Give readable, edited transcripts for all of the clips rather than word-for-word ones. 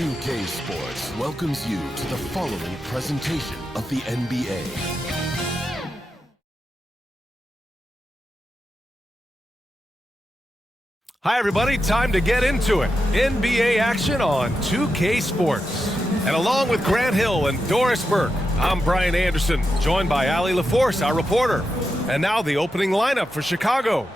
2K Sports welcomes you to the following presentation of the NBA. Hi, everybody. Time to get into it. NBA action on 2K Sports. And along with Grant Hill and Doris Burke, I'm Brian Anderson, joined by Allie LaForce, our reporter. And now the opening lineup for Chicago.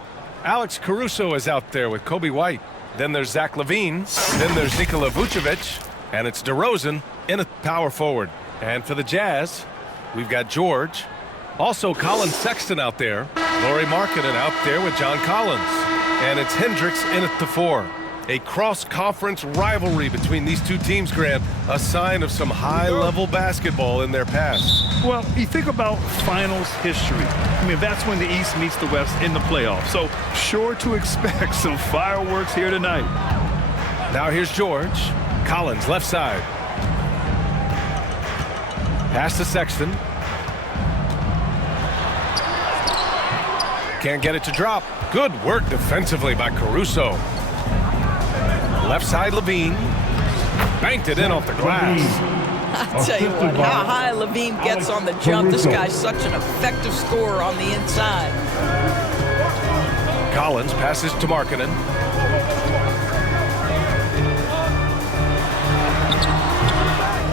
Alex Caruso is out there with Kobe White. Then there's Zach LaVine. Then there's Nikola Vucevic. And it's DeRozan in a power forward. And for the Jazz, we've got George. Also Colin Sexton out there. Lauri Markkanen out there with John Collins. And it's Hendricks in at the 4. A cross-conference rivalry between these two teams, Grant, a sign of some high-level basketball in their past. Well, you think about finals history. I mean, that's when the East meets the West in the playoffs. So sure to expect some fireworks here tonight. Now here's George. Collins, left side. Pass to Sexton. Can't get it to drop. Good work defensively by Caruso. Left side, LaVine. Banked it in off the glass. I'll tell you what, how high LaVine gets on the jump. This guy's such an effective scorer on the inside. Collins passes to Markkanen.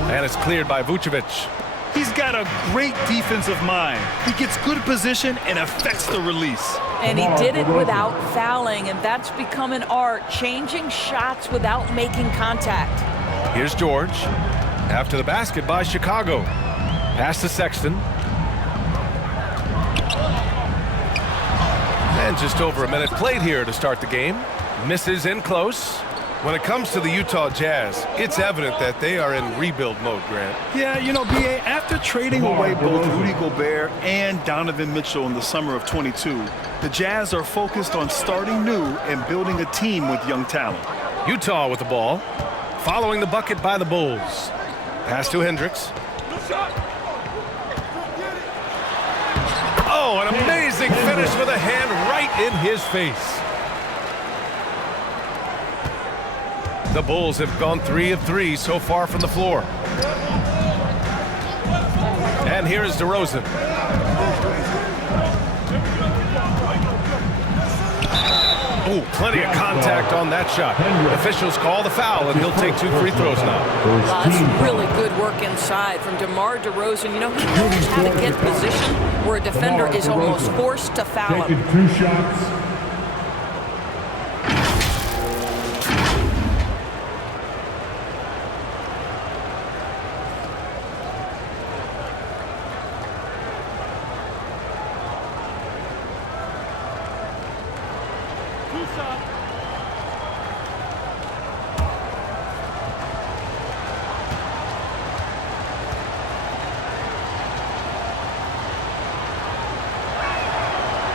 And it's cleared by Vucevic. He's got a great defensive mind. He gets good position and affects the release. And he did it without fouling, and that's become an art, changing shots without making contact. Here's George. After the basket by Chicago. Pass to Sexton. And just over a minute played here to start the game. Misses in close. When it comes to the Utah Jazz, it's evident that they are in rebuild mode, Grant. Yeah, you know, B.A., after trading away both Rudy Gobert and Donovan Mitchell in the summer of 22, the Jazz are focused on starting new and building a team with young talent. Utah with the ball, following the bucket by the Bulls. Pass to Hendricks. Oh, an amazing finish with a hand right in his face. The Bulls have gone 3 of 3 so far from the floor. And here is DeRozan. Oh, plenty of contact on that shot. Officials call the foul, and he'll take 2 free throws now. Wow, that's really good work inside from DeMar DeRozan. You know, he knows how to get position where a defender is almost forced to foul him. Taking 2 shots.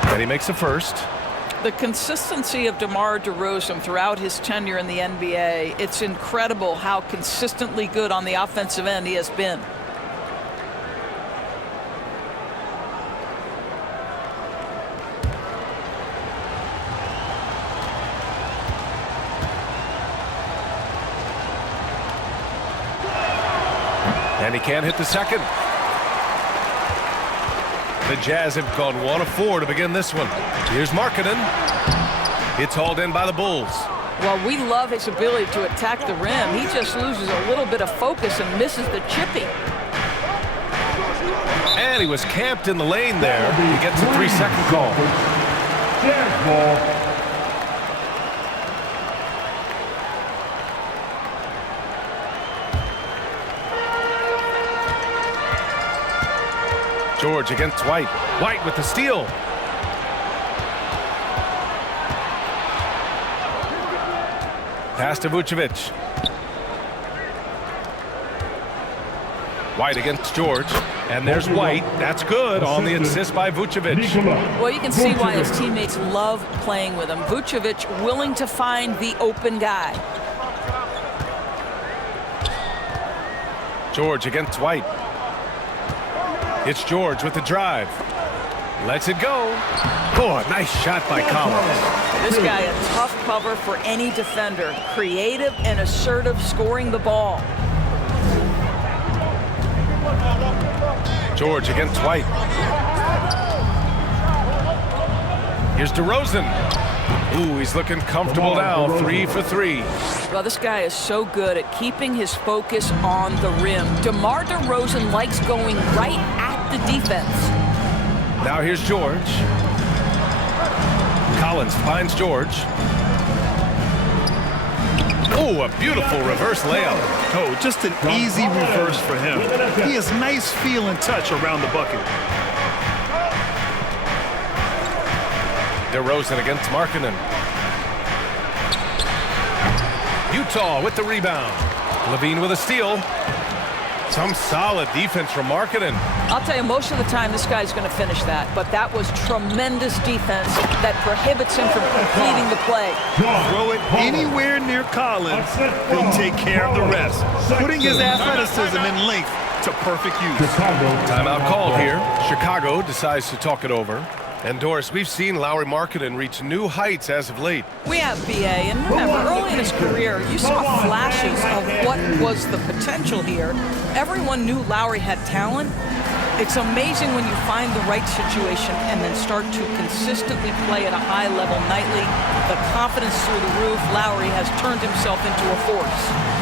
And he makes a first. The consistency of DeMar DeRozan throughout his tenure in the NBA, it's incredible how consistently good on the offensive end he has been. And he can't hit the second. The Jazz have gone 1 of 4 to begin this one. Here's Markkanen. It's hauled in by the Bulls. Well, we love his ability to attack the rim. He just loses a little bit of focus and misses the chipping. And he was camped in the lane there. He gets a 3-second call. Jazz ball. George against White. White with the steal. Pass to Vucevic. White against George. And there's White. That's good on the assist by Vucevic. Well, you can see why his teammates love playing with him. Vucevic willing to find the open guy. George against White. It's George with the drive. Lets it go. Oh, a nice shot by Collins. This guy, a tough cover for any defender. Creative and assertive scoring the ball. George against White. Here's DeRozan. Ooh, he's looking comfortable now. 3 for 3. Well, this guy is so good at keeping his focus on the rim. DeMar DeRozan likes going right at the defense. Now here's George. Collins finds George. Oh, a beautiful reverse layup. Oh, just an easy reverse for him. He has nice feel and touch around the bucket. DeRozan against Markkanen. Utah with the rebound. Levine with a steal. Some solid defense from Markkanen. I'll tell you, most of the time this guy's going to finish that, but that was tremendous defense that prohibits him from completing the play. Throw it anywhere near Collins, he'll take care of the rest, putting his athleticism and length to perfect use. Timeout called here. Chicago decides to talk it over. And Doris, we've seen Lauri Markkanen reach new heights as of late. We have BA, and remember, early in his career, you saw flashes of what was the potential here. Everyone knew Lauri had talent. It's amazing when you find the right situation and then start to consistently play at a high level nightly. The confidence through the roof. Lauri has turned himself into a force.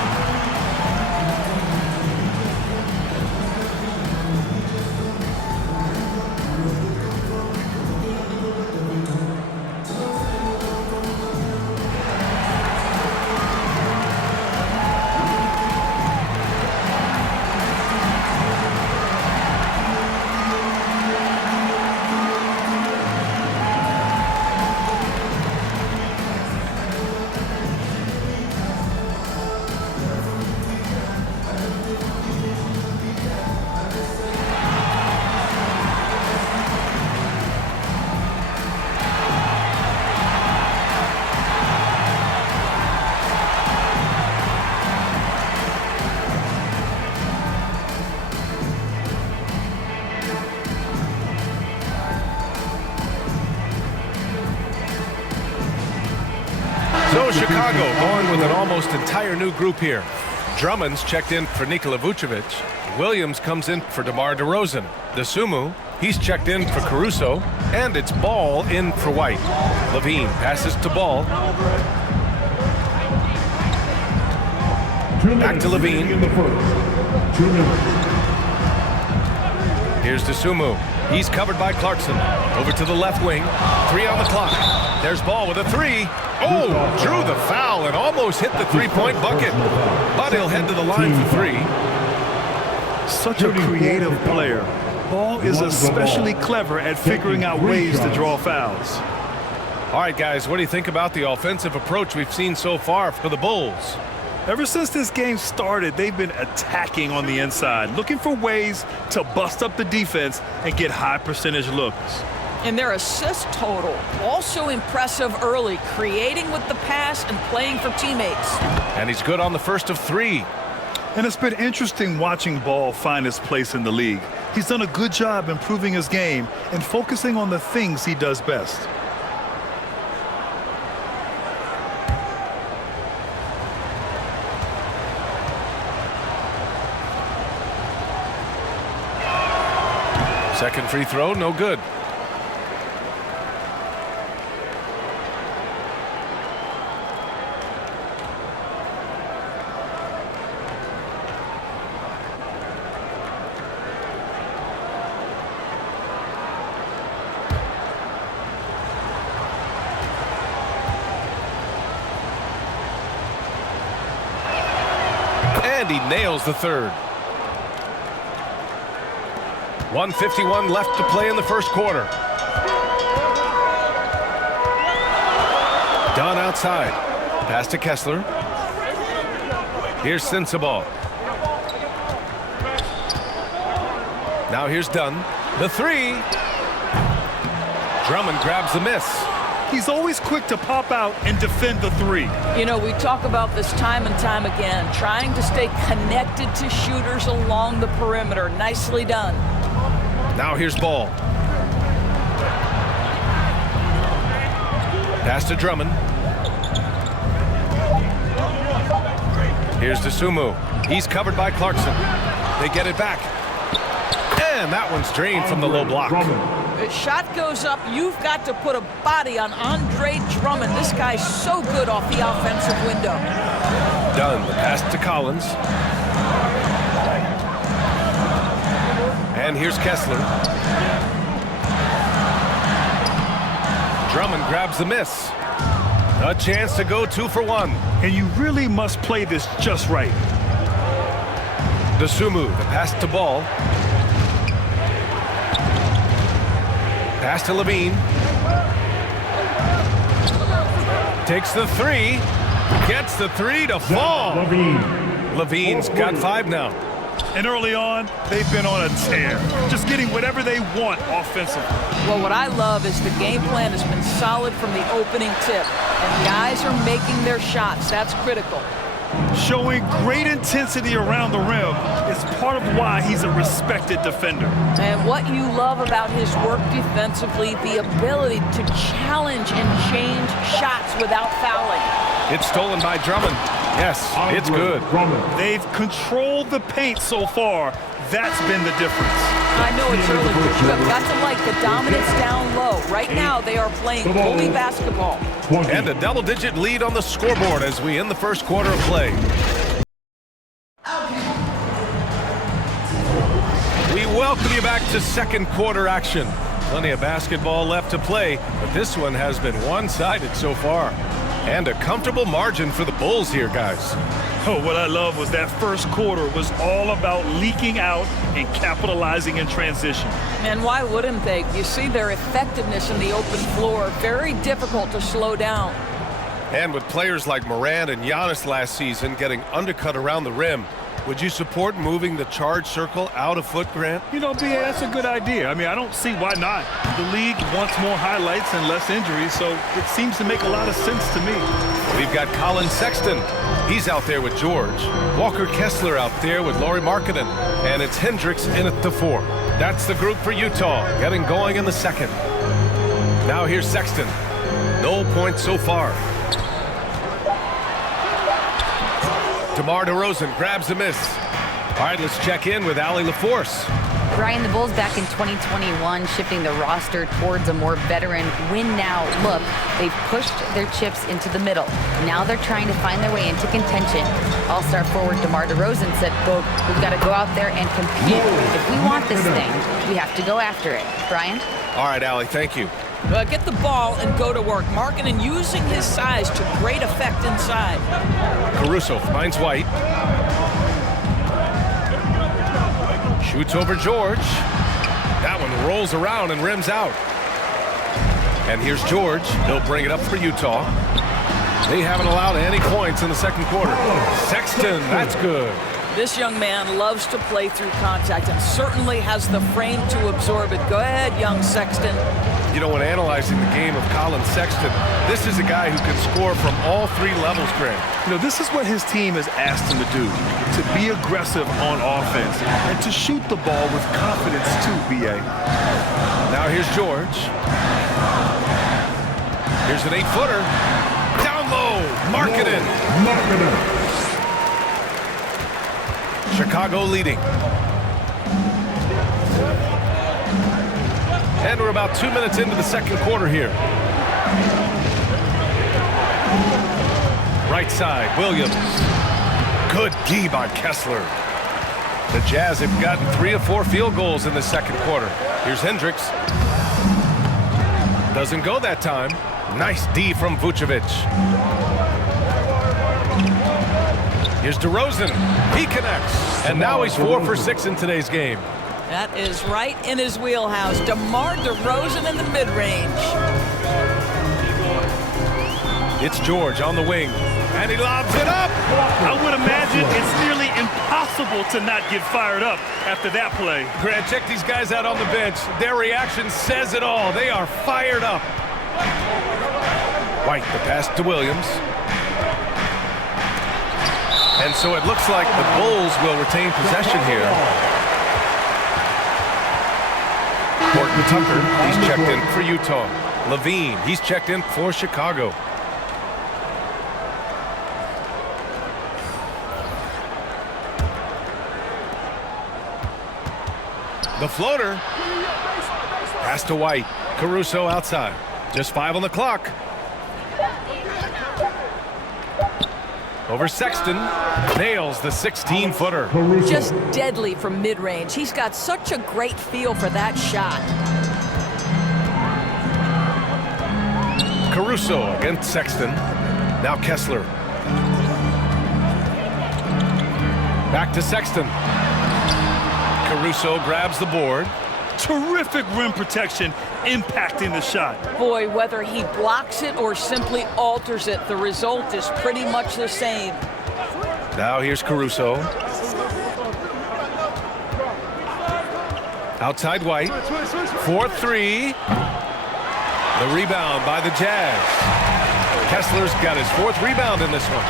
So Chicago going with an almost entire new group here. Drummond's checked in for Nikola Vucevic. Williams comes in for DeMar DeRozan. Dosunmu, he's checked in for Caruso. And it's Ball in for White. Levine passes to Ball. Back to Levine. Here's Dosunmu. He's covered by Clarkson. Over to the left wing. 3 on the clock. There's Ball with a 3. Oh, drew the foul and almost hit the three-point bucket. But he'll head to the line for 3. Such a creative player. Ball is especially clever at figuring out ways to draw fouls. All right, guys, what do you think about the offensive approach we've seen so far for the Bulls? Ever since this game started, they've been attacking on the inside, looking for ways to bust up the defense and get high percentage looks. And their assist total, also impressive early, creating with the pass and playing for teammates. And he's good on the first of 3. And it's been interesting watching Ball find his place in the league. He's done a good job improving his game and focusing on the things he does best. Second free throw, no good. And he nails the third. 1:51 left to play in the first quarter. Dunn outside. Pass to Kessler. Here's Sensabaugh. Now here's Dunn. The 3. Drummond grabs the miss. He's always quick to pop out and defend the 3. You know, we talk about this time and time again, trying to stay connected to shooters along the perimeter. Nicely done. Now here's Ball. Pass to Drummond. Here's DeSumo. He's covered by Clarkson. They get it back. And that one's drained from the low block. The shot goes up. You've got to put a body on Andre Drummond. This guy's so good off the offensive window. Done. The pass to Collins. And here's Kessler. Drummond grabs the miss. A chance to go 2 for 1. And you really must play this just right. DeSumo, the pass to Ball. Pass to Levine. Takes the 3. Gets the 3 to fall. Levine's got 5 now. And early on, they've been on a tear, just getting whatever they want offensively. Well, what I love is the game plan has been solid from the opening tip. And guys are making their shots. That's critical. Showing great intensity around the rim is part of why he's a respected defender. And what you love about his work defensively, the ability to challenge and change shots without fouling. It's stolen by Drummond. Yes, it's good. They've controlled the paint so far. That's been the difference. I know it's early, but you have got to like the dominance down low. Right now, they are playing bully basketball. And a double-digit lead on the scoreboard as we end the first quarter of play. We welcome you back to second quarter action. Plenty of basketball left to play, but this one has been one-sided so far. And a comfortable margin for the Bulls here, guys. Oh, what I love was that first quarter was all about leaking out and capitalizing in transition. And why wouldn't they? You see their effectiveness in the open floor. Very difficult to slow down. And with players like Morant and Giannis last season getting undercut around the rim, would you support moving the charge circle out a foot, Grant? You know, B.A., that's a good idea. I mean, I don't see why not. The league wants more highlights and less injuries, so it seems to make a lot of sense to me. We've got Colin Sexton. He's out there with George. Walker Kessler out there with Lauri Markkanen. And it's Hendricks in at the 4. That's the group for Utah, getting going in the second. Now here's Sexton. No points so far. DeMar DeRozan grabs the miss. All right, let's check in with Allie LaForce. Brian, the Bulls back in 2021 shifting the roster towards a more veteran win-now look. They've pushed their chips into the middle. Now they're trying to find their way into contention. All-star forward DeMar DeRozan said, quote, "We've got to go out there and compete. If we want this thing, we have to go after it." Brian? All right, Allie, thank you. Get the ball and go to work. Markkanen using his size to great effect inside. Caruso finds White. Shoots over George. That one rolls around and rims out. And here's George. He'll bring it up for Utah. They haven't allowed any points in the second quarter. Sexton, that's good. This young man loves to play through contact and certainly has the frame to absorb it. Go ahead, young Sexton. You know, when analyzing the game of Colin Sexton, this is a guy who can score from all 3 levels, Grant. You know, this is what his team has asked him to do, to be aggressive on offense and to shoot the ball with confidence too, B.A. Now here's George. Here's an 8-footer. Down low, Markkanen. Chicago leading. And we're about 2 minutes into the second quarter here. Right side, Williams. Good D by Kessler. The Jazz have gotten 3 of 4 field goals in the second quarter. Here's Hendricks. Doesn't go that time. Nice D from Vucevic. Here's DeRozan. He connects. And now he's 4 for 6 in today's game. That is right in his wheelhouse. DeMar DeRozan in the mid-range. It's George on the wing. And he lobs it up. I would imagine it's nearly impossible to not get fired up after that play. Grant, check these guys out on the bench. Their reaction says it all. They are fired up. White, the pass to Williams. And so it looks like the Bulls will retain possession here. Horton Tucker, he's checked in for Utah. Levine, he's checked in for Chicago. The floater. Pass to White. Caruso outside. Just 5 on the clock. Over Sexton. Nails the 16-footer. Just deadly from mid-range. He's got such a great feel for that shot. Caruso against Sexton. Now Kessler. Back to Sexton. Caruso grabs the board. Terrific rim protection impacting the shot. Boy, whether he blocks it or simply alters it, the result is pretty much the same. Now here's Caruso. Outside White. 4-3. The rebound by the Jazz. Kessler's got his 4th rebound in this one.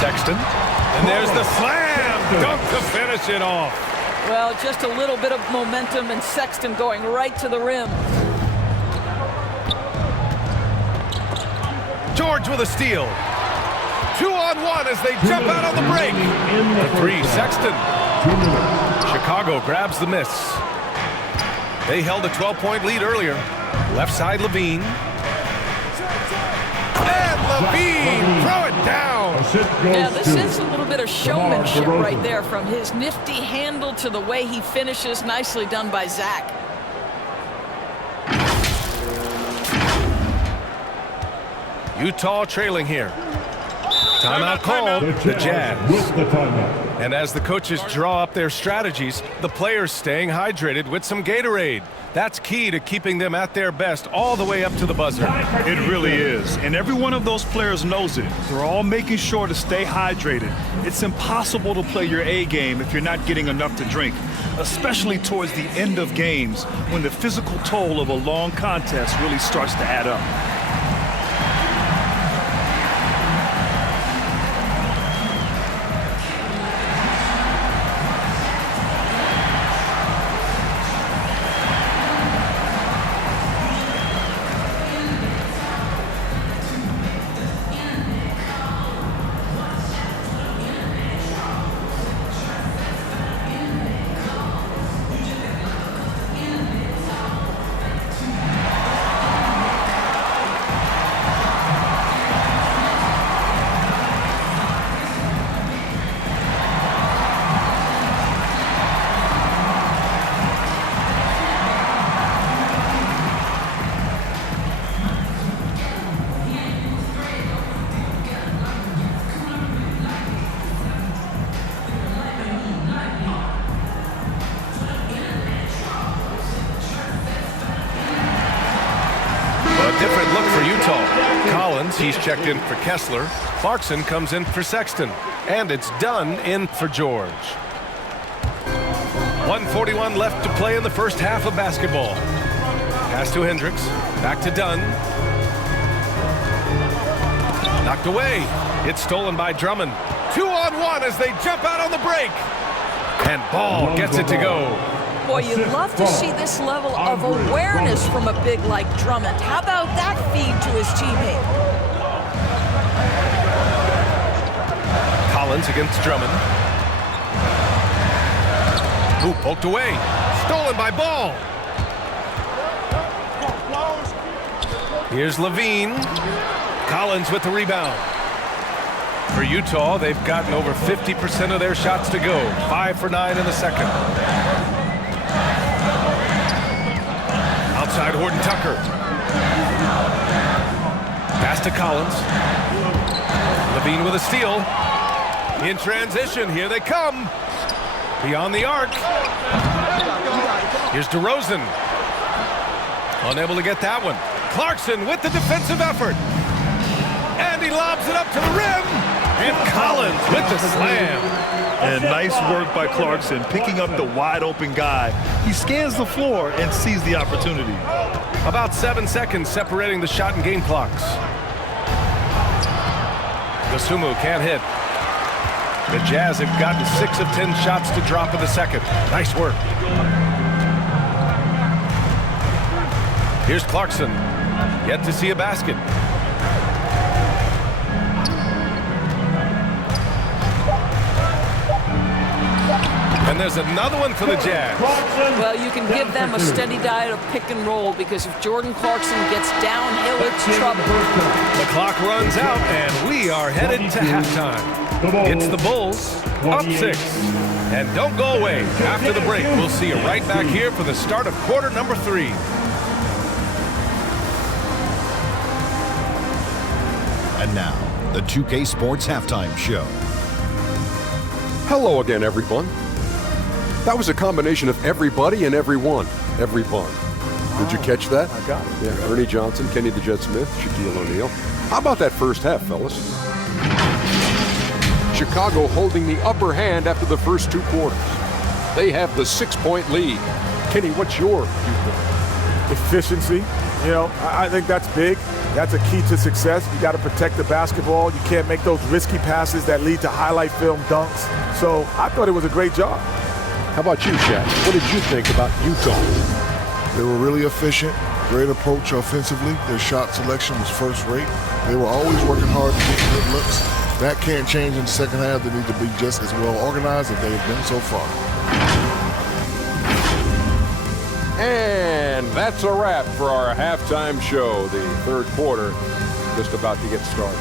Sexton. And there's the slam dunk to finish it off. Well, just a little bit of momentum and Sexton going right to the rim. George with a steal. 2-on-1 as they jump out on the break. The 3, Sexton. Chicago grabs the miss. They held a 12-point lead earlier. Left side, Levine. And Levine, throw it down. Yeah, this is a little bit of showmanship right there, from his nifty handle to the way he finishes. Nicely done by Zach. Utah trailing here. Timeout called. The Jazz. And as the coaches draw up their strategies, the players staying hydrated with some Gatorade. That's key to keeping them at their best all the way up to the buzzer. It really is. And every one of those players knows it. They're all making sure to stay hydrated. It's impossible to play your A game if you're not getting enough to drink, especially towards the end of games when the physical toll of a long contest really starts to add up. Different look for Utah. Collins, he's checked in for Kessler. Clarkson comes in for Sexton. And it's Dunn in for George. 1:41 left to play in the first half of basketball. Pass to Hendricks. Back to Dunn. Knocked away. It's stolen by Drummond. 2-on-1 as they jump out on the break. And Ball gets it to go. Boy, you'd love to see this level of awareness from a big like Drummond. How about that feed to his teammate? Collins against Drummond. Ooh, poked away. Stolen by Ball. Here's Levine. Collins with the rebound. For Utah, they've gotten over 50% of their shots to go. 5 for 9 in the second. Outside Horton Tucker. Pass to Collins. Levine with a steal. In transition, here they come. Beyond the arc. Here's DeRozan. Unable to get that one. Clarkson with the defensive effort. And he lobs it up to the rim. And Collins with the slam. And nice work by Clarkson, picking up the wide open guy. He scans the floor and sees the opportunity. About 7 seconds separating the shot and game clocks. Dosunmu can't hit. The Jazz have gotten 6 of 10 shots to drop in the second. Nice work. Here's Clarkson. Yet to see a basket. And there's another one for the Jazz. Well, you can give them a steady diet of pick and roll because if Jordan Clarkson gets downhill, it's trouble. The clock runs out, and we are headed to halftime. It's the Bulls, up 6. And don't go away. After the break, we'll see you right back here for the start of quarter number 3. And now, the 2K Sports Halftime Show. Hello again, everyone. That was a combination of everybody and everyone. Everyone. Did you catch that? I got it. Yeah, Ernie Johnson, Kenny the Jet Smith, Shaquille O'Neal. How about that first half, fellas? Chicago holding the upper hand after the first 2 quarters. They have the 6-point lead. Kenny, what's your viewpoint? Efficiency. You know, I think that's big. That's a key to success. You got to protect the basketball. You can't make those risky passes that lead to highlight film dunks. So I thought it was a great job. How about you, Shaq? What did you think about Utah? They were really efficient, great approach offensively. Their shot selection was first rate. They were always working hard to get good looks. That can't change in the second half. They need to be just as well organized as they've been so far. And that's a wrap for our halftime show. The third quarter just about to get started.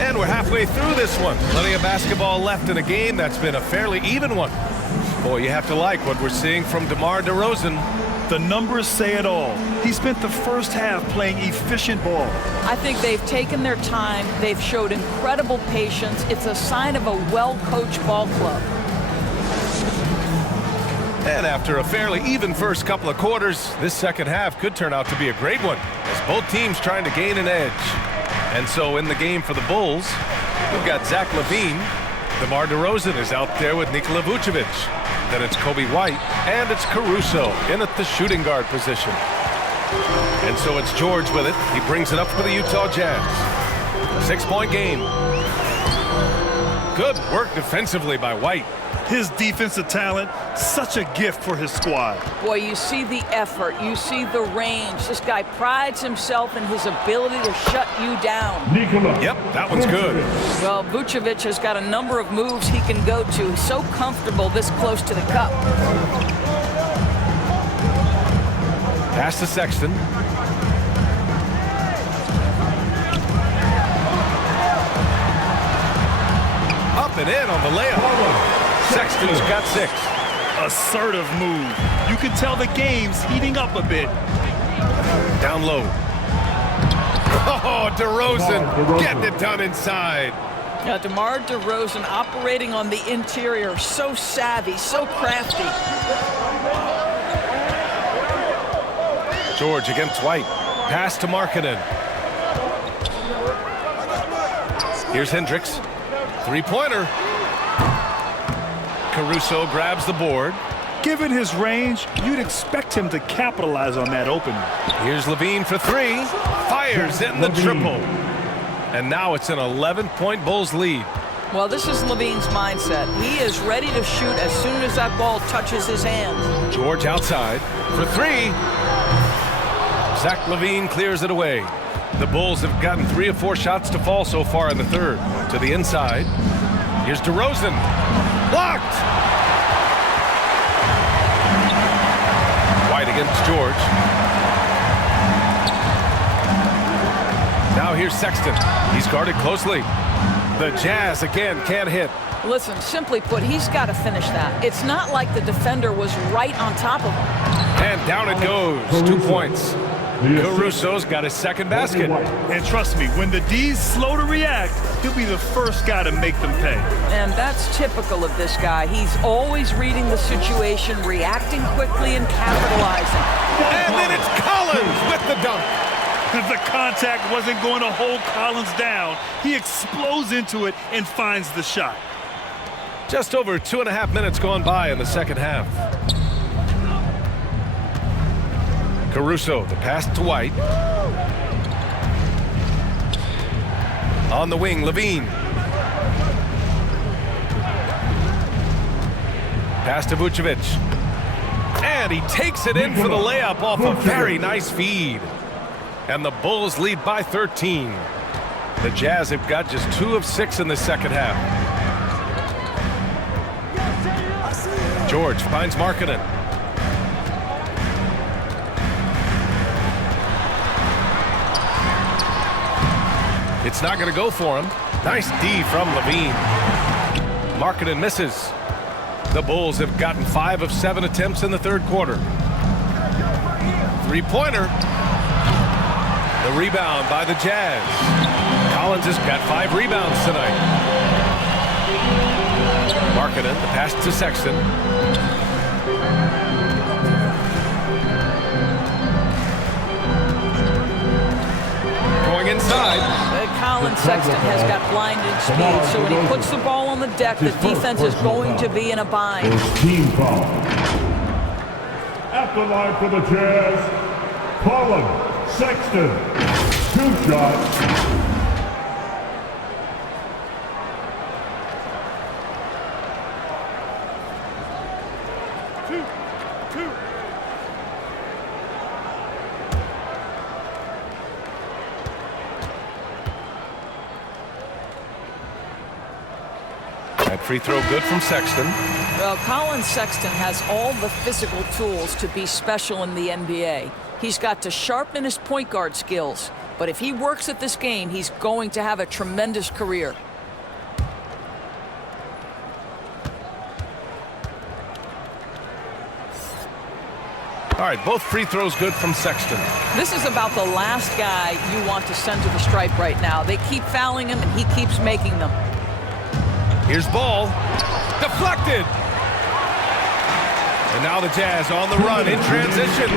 And we're halfway through this one. Plenty of basketball left in a game that's been a fairly even one. Boy, you have to like what we're seeing from DeMar DeRozan. The numbers say it all. He spent the first half playing efficient ball. I think they've taken their time. They've showed incredible patience. It's a sign of a well-coached ball club. And after a fairly even first couple of quarters, this second half could turn out to be a great one as both teams trying to gain an edge. And so in the game for the Bulls, we've got Zach LaVine. DeMar DeRozan is out there with Nikola Vucevic. Then it's Kobe White, and it's Caruso in at the shooting guard position. And so it's George with it. He brings it up for the Utah Jazz. 6-point game. Good work defensively by White. His defensive talent, such a gift for his squad. Boy, you see the effort. You see the range. This guy prides himself in his ability to shut you down. Yep, that one's good. Well, Vucevic has got a number of moves he can go to. He's so comfortable this close to the cup. Pass to Sexton. Up and in on the layup. Sexton's got 6. Assertive move. You can tell the game's heating up a bit. Down low. Oh, DeRozan getting it done inside. Now, DeMar DeRozan operating on the interior. So savvy, so crafty. George against White. Pass to Markkanen. Here's Hendricks. 3-pointer. Caruso grabs the board. Given his range, you'd expect him to capitalize on that opening. Here's LaVine for 3. Fires in the triple. And now it's an 11-point Bulls lead. Well, this is LaVine's mindset. He is ready to shoot as soon as that ball touches his hands. George outside for 3. Zach LaVine clears it away. The Bulls have gotten 3 or 4 shots to fall so far in the third. To the inside. Here's DeRozan. Blocked! White against George. Now here's Sexton. He's guarded closely. The Jazz again can't hit. Listen, simply put, he's got to finish that. It's not like the defender was right on top of him. And down it goes. 2 points. Caruso's got his second basket. And trust me, when the D's slow to react, he'll be the first guy to make them pay. And that's typical of this guy. He's always reading the situation, reacting quickly, and capitalizing. And then it's Collins with the dunk. The contact wasn't going to hold Collins down. He explodes into it and finds the shot. Just over 2.5 minutes gone by in the second half. Caruso, the pass to White. On the wing, Levine. Pass to Vucevic. And he takes it in for the layup off a very nice feed. And the Bulls lead by 13. The Jazz have got just 2 of 6 in the second half. George finds Markkanen. It's not going to go for him. Nice D from Levine. Markkanen misses. The Bulls have gotten 5 of 7 attempts in the third quarter. Three-pointer. The rebound by the Jazz. Collins has got 5 rebounds tonight. Markkanen, the pass to Sexton. Going inside. Colin Sexton has got blinding speed, so when he puts the ball on the deck, the defense is going to be in a bind. Team foul. At the line for the Jazz, Colin Sexton. 2 shots. Free throw good from Sexton. Well, Colin Sexton has all the physical tools to be special in the NBA. He's got to sharpen his point guard skills, but if he works at this game, he's going to have a tremendous career. All right, both free throws good from Sexton. This is about the last guy you want to send to the stripe right now. They keep fouling him, and he keeps making them. Here's Ball. Deflected. And now the Jazz on the run in transition.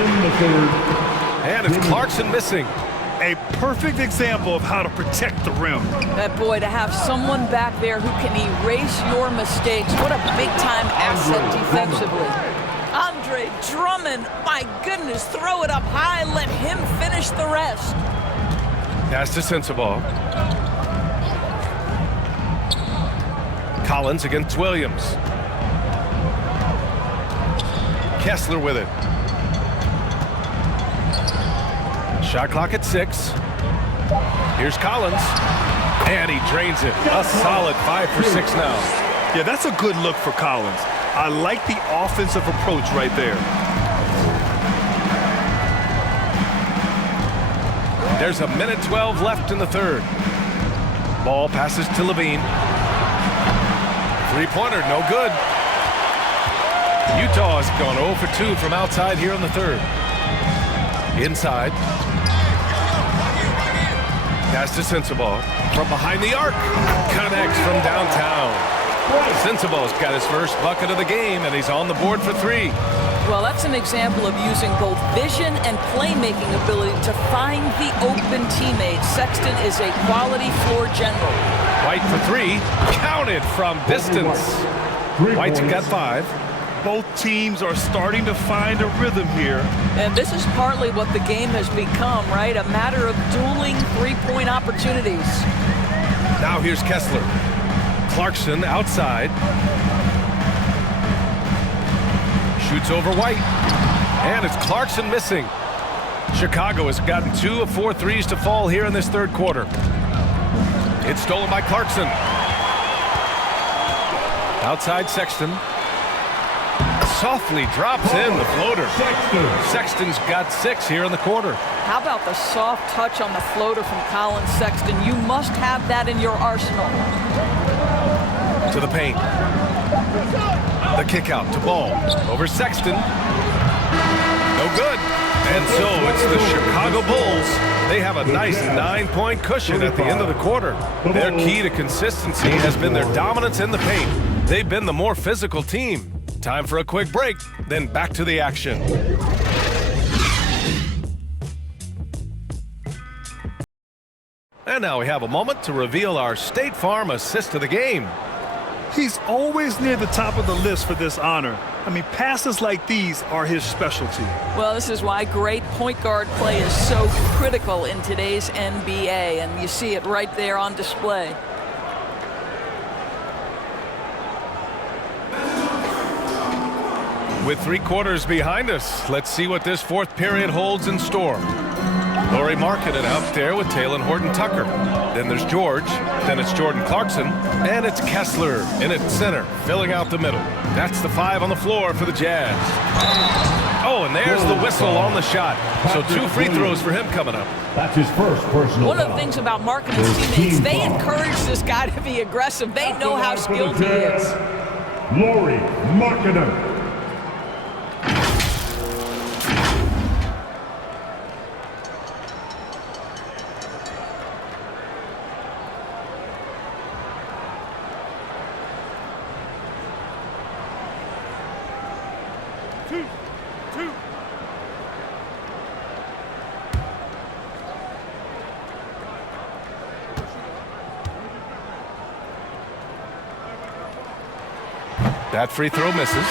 And it's Clarkson missing. A perfect example of how to protect the rim. That boy, to have someone back there who can erase your mistakes. What a big-time asset defensively. Andre Drummond, my goodness, throw it up high. Let him finish the rest. Pass to Sensabaugh. Collins against Williams. Kessler with it. Shot clock at 6. Here's Collins. And he drains it. A solid 5 for 6 now. Yeah, that's a good look for Collins. I like the offensive approach right there. There's a minute 12 left in the third. Ball passes to Levine. Three-pointer, no good. Utah has gone 0 for 2 from outside here in the third. Inside. Pass to Sensabaugh. From behind the arc. Connects from downtown. Sensabaugh's got his first bucket of the game, and he's on the board for 3. Well, that's an example of using both vision and playmaking ability to find the open teammates. Sexton is a quality floor general. White for 3. Counted from distance. White's got 5. Both teams are starting to find a rhythm here. And this is partly what the game has become, right? A matter of dueling three-point opportunities. Now here's Kessler. Clarkson outside. Shoots over White. And it's Clarkson missing. Chicago has gotten 2 of 4 threes to fall here in this third quarter. It's stolen by Clarkson. Outside Sexton. Softly drops in the floater. Sexton's got 6 here in the quarter. How about the soft touch on the floater from Colin Sexton? You must have that in your arsenal. To the paint. The kick out to Ball. Over Sexton. No good. And so it's the Chicago Bulls. They have a nice 9-point cushion at the end of the quarter. Their key to consistency has been their dominance in the paint. They've been the more physical team. Time for a quick break, then back to the action. And now we have a moment to reveal our State Farm assist of the game. He's always near the top of the list for this honor. I mean, passes like these are his specialty. Well, this is why great point guard play is so critical in today's NBA, and you see it right there on display. With 3 quarters behind us, let's see what this fourth period holds in store. Lauri Markkanen out there with Talen Horton-Tucker. Then there's George, then it's Jordan Clarkson, and it's Kessler in at center, filling out the middle. That's the 5 on the floor for the Jazz. Oh, and there's the whistle on the shot. So 2 free throws for him coming up. That's his first personal One of the things about Markkanen's teammates, they encourage this guy to be aggressive. They know how skilled he is. Lauri Markkanen. That free throw misses.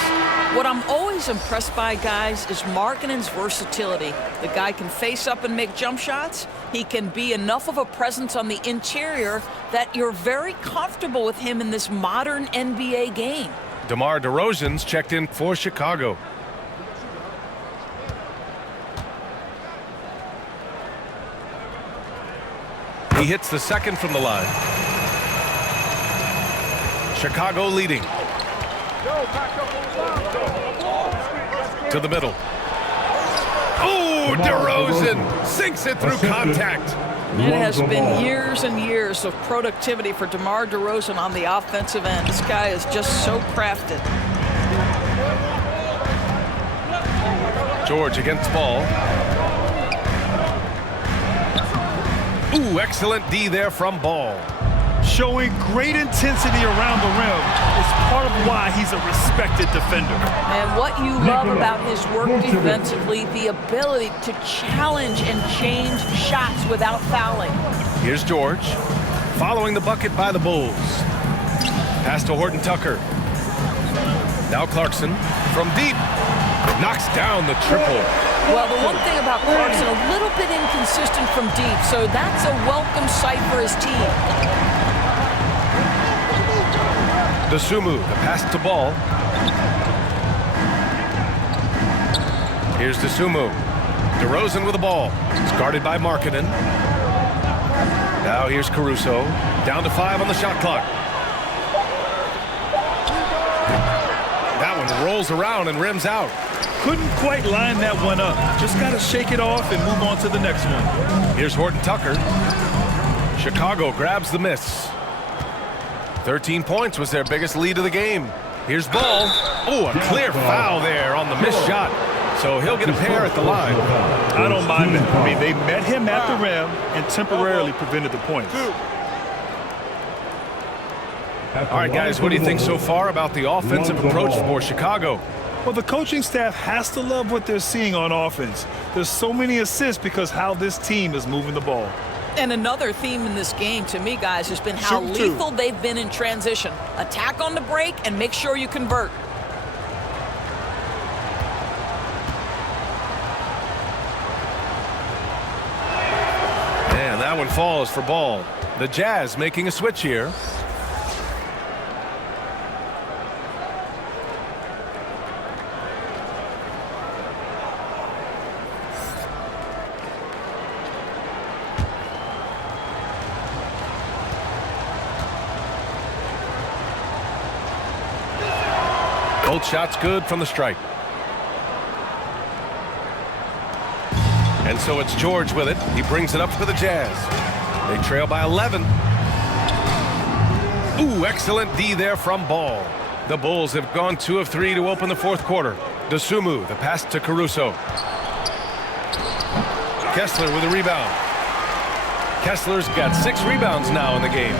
What I'm always impressed by, guys, is Markkanen's versatility. The guy can face up and make jump shots. He can be enough of a presence on the interior that you're very comfortable with him in this modern NBA game. DeMar DeRozan's checked in for Chicago. He hits the second from the line. Chicago leading. To the middle. Oh, DeRozan sinks it through contact. It has been years and years of productivity for DeMar DeRozan on the offensive end. This guy is just so crafted. George against ball. Ooh, excellent D there from Ball. Showing great intensity around the rim is part of why he's a respected defender. And what you love about his work defensively, the ability to challenge and change shots without fouling. Here's George, following the bucket by the Bulls. Pass to Horton-Tucker. Now Clarkson from deep. Knocks down the triple. Well, the one thing about Clarkson, a little bit inconsistent from deep, so that's a welcome sight for his team. Dosunmu, the pass to Ball. Here's Dosunmu. DeRozan with the ball. It's guarded by Markkanen. Now here's Caruso. Down to 5 on the shot clock. That one rolls around and rims out. Couldn't quite line that one up. Just got to shake it off and move on to the next one. Here's Horton-Tucker. Chicago grabs the miss. 13 points was their biggest lead of the game. Here's Ball. Oh, a clear foul there on the missed shot. So he'll get a pair at the line. I don't mind that. I mean, they met him at the rim and temporarily prevented the points. All right, guys, what do you think so far about the offensive approach for Chicago? Well, the coaching staff has to love what they're seeing on offense. There's so many assists because how this team is moving the ball. And another theme in this game, to me, guys, has been how lethal they've been in transition. Attack on the break and make sure you convert. And that one falls for Ball. The Jazz making a switch here. Both shots good from the stripe. And so it's George with it. He brings it up for the Jazz. They trail by 11. Ooh, excellent D there from Ball. The Bulls have gone 2 of 3 to open the fourth quarter. Dosunmu, the pass to Caruso. Kessler with a rebound. Kessler's got 6 rebounds now in the game.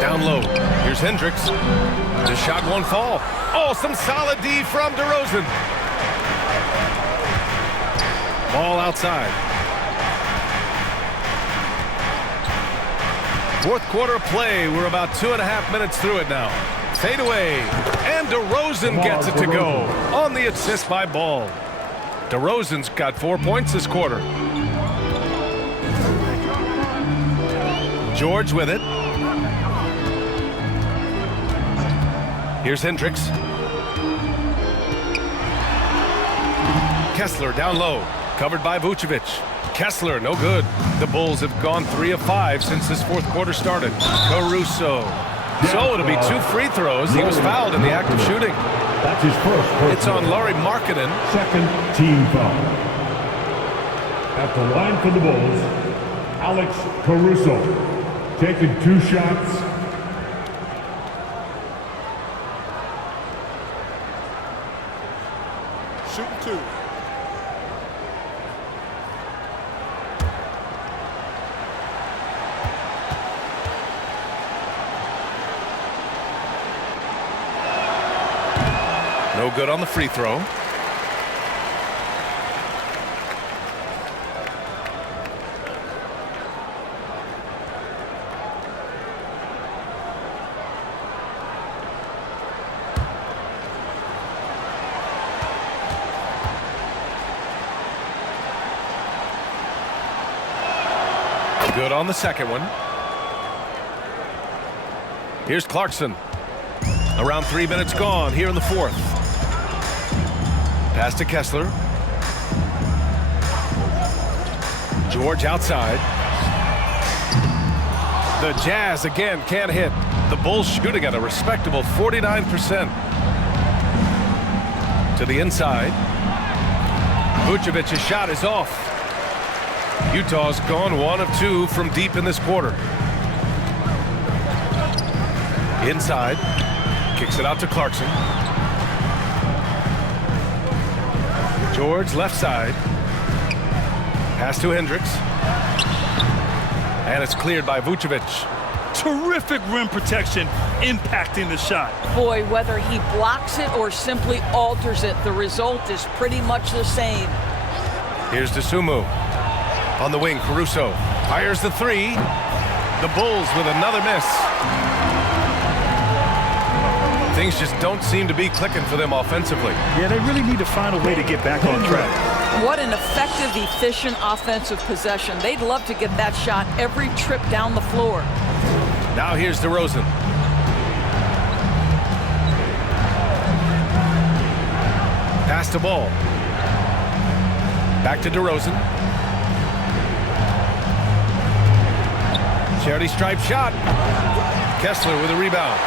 Down low. Here's Hendricks. The shot won't fall. Oh, some solid D from DeRozan. Ball outside. Fourth quarter play. We're about 2.5 minutes through it now. Fadeaway. And DeRozan gets it to go on the assist by Ball. DeRozan's got 4 points this quarter. George with it. Here's Hendricks. Kessler down low, covered by Vucevic. Kessler, no good. The Bulls have gone 3 of 5 since this fourth quarter started. Caruso. So it'll be 2 free throws. He was fouled in the act of shooting. That's his first. It's on Lauri Markkanen. Second team foul. At the line for the Bulls, Alex Caruso. Taking 2 shots. Shooting 2. No good on the free throw. Good on the second one. Here's Clarkson. Around 3 minutes gone here in the fourth. Pass to Kessler. George outside. The Jazz again can't hit. The Bulls shooting at a respectable 49%. To the inside. Vucevic's shot is off. Utah's gone 1 of 2 from deep in this quarter. Inside. Kicks it out to Clarkson. George left side. Pass to Hendricks. And it's cleared by Vucevic. Terrific rim protection impacting the shot. Boy, whether he blocks it or simply alters it, the result is pretty much the same. Here's DeSumo. On the wing, Caruso fires the 3. The Bulls with another miss. Things just don't seem to be clicking for them offensively. Yeah, they really need to find a way to get back on track. What an effective, efficient offensive possession. They'd love to get that shot every trip down the floor. Now here's DeRozan. Pass to Ball. Back to DeRozan. Charity stripe shot. Kessler with a rebound.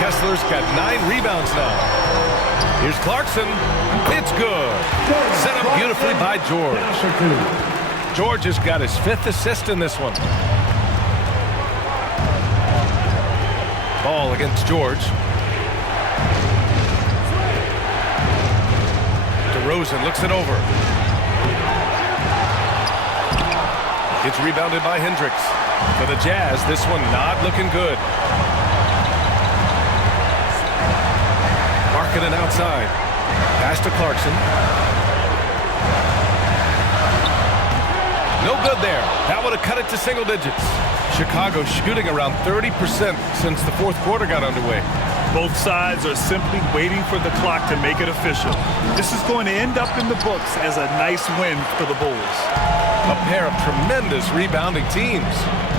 Kessler's got 9 rebounds now. Here's Clarkson. It's good. Set up beautifully by George. George has got his 5th assist in this one. Ball against George. DeRozan looks it over. It's rebounded by Hendricks. For the Jazz, this one not looking good. Markkanen outside. Pass to Clarkson. No good there. That would have cut it to single digits. Chicago shooting around 30% since the fourth quarter got underway. Both sides are simply waiting for the clock to make it official. This is going to end up in the books as a nice win for the Bulls. A pair of tremendous rebounding teams.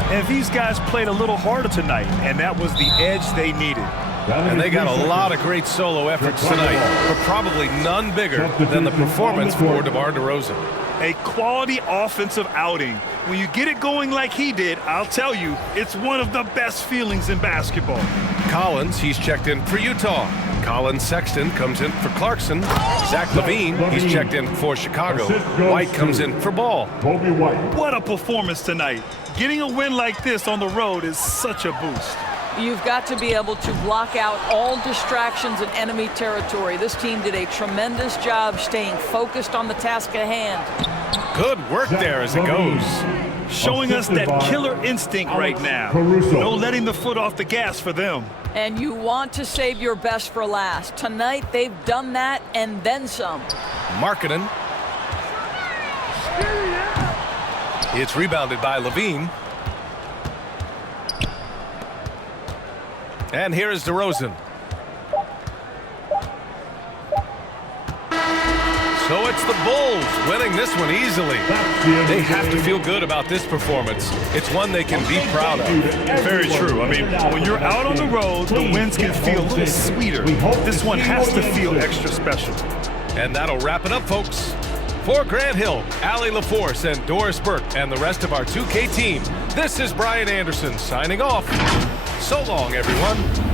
And these guys played a little harder tonight, and that was the edge they needed. And they got a lot of great solo efforts tonight, but probably none bigger than the performance for DeMar DeRozan. A quality offensive outing. When you get it going like he did, I'll tell you, it's one of the best feelings in basketball. Collins, he's checked in for Utah. Colin Sexton comes in for Clarkson. Zach LaVine, he's checked in for Chicago. White comes in for Ball. Kobe White. What a performance tonight. Getting a win like this on the road is such a boost. You've got to be able to block out all distractions in enemy territory. This team did a tremendous job staying focused on the task at hand. Good work there as it goes. Showing us that killer instinct right now. No letting the foot off the gas for them. And you want to save your best for last. Tonight, they've done that and then some. Markkanen. It's rebounded by LaVine. And here is DeRozan. So it's the Bulls winning this one easily. They have to feel good about this performance. It's one they can be proud of. Very true. I mean, when you're out on the road, the wins can feel a little sweeter. This one has to feel extra special. And that'll wrap it up, folks. For Grant Hill, Allie LaForce, and Doris Burke, and the rest of our 2K team, this is Brian Anderson signing off. So long, everyone.